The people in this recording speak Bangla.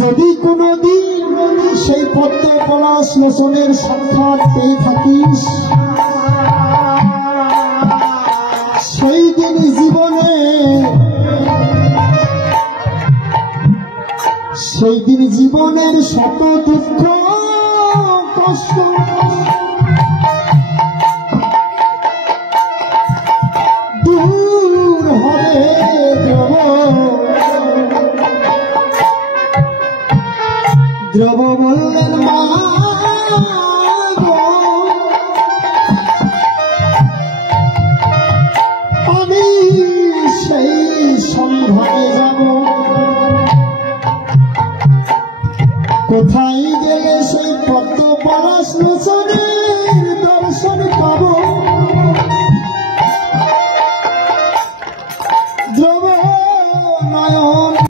যদি কোনোদিন সেই পদ্ম পলাশ লোচনের সাক্ষাৎ পেয়ে থাকিস, সেই দিন জীবনের শত দুঃখ কষ্ট দূর হবে। ধ্রুব বললেন মা আমি সেই সন্ধানে যাব, কোথায়